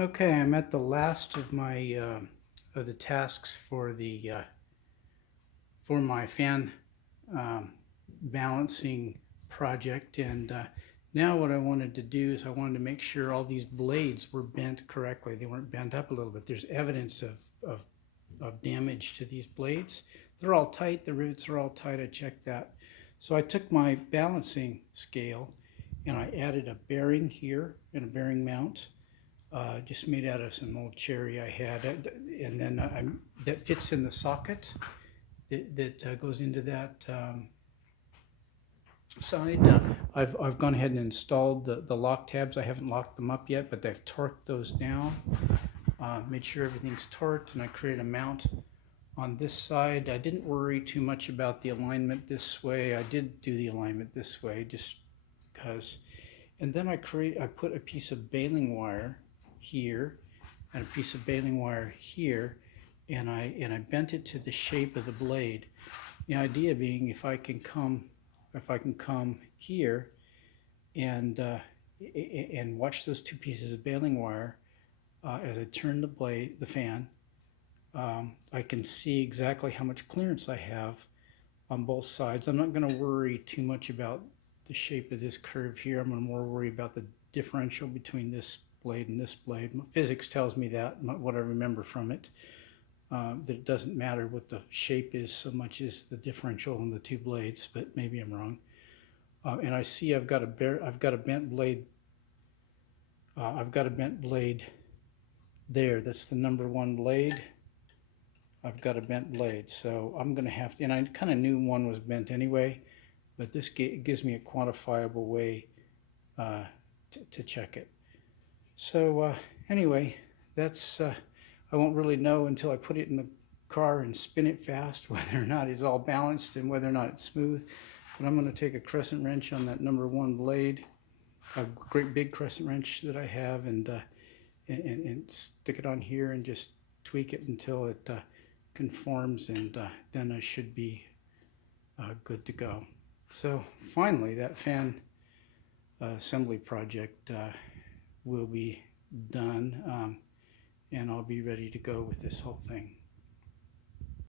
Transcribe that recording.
Okay, I'm at the last of my of the tasks for my fan um, balancing project, and now what I wanted to do is I wanted to make sure all these blades were bent correctly. They weren't bent up a little bit. There's evidence of, of damage to these blades. They're all tight. The rivets are all tight. I checked that. So I took my balancing scale and I added a bearing here and a bearing mount, just made out of some old cherry I had, and then that fits in the socket that goes into that side. I've gone ahead and installed the lock tabs. I haven't locked them up yet, but I've torqued those down, made sure everything's torqued, and I created a mount on this side. I didn't worry too much about the alignment this way. I did do the alignment this way just because. And then I put a piece of baling wire here and a piece of baling wire here, and I bent it to the shape of the blade. The idea being, if I can come here and watch those two pieces of baling wire as I turn the fan, I can see exactly how much clearance I have on both sides. I'm not going to worry too much about the shape of this curve here. I'm going to more worry about the differential between this blade and this blade. Physics tells me that, what I remember from it, that it doesn't matter what the shape is so much as the differential in the two blades, but maybe I'm wrong. And I see I've got a bent blade. I've got a bent blade there. That's the number one blade. I've got a bent blade, so I'm going to have to, and I kind of knew one was bent anyway, but this gives me a quantifiable way to check it. So anyway, that's I won't really know until I put it in the car and spin it fast whether or not it's all balanced and whether or not it's smooth. But I'm going to take a crescent wrench on that number one blade, a great big crescent wrench that I have, and stick it on here and just tweak it until it conforms, and then I should be good to go. So finally, that fan assembly project will be done, and I'll be ready to go with this whole thing.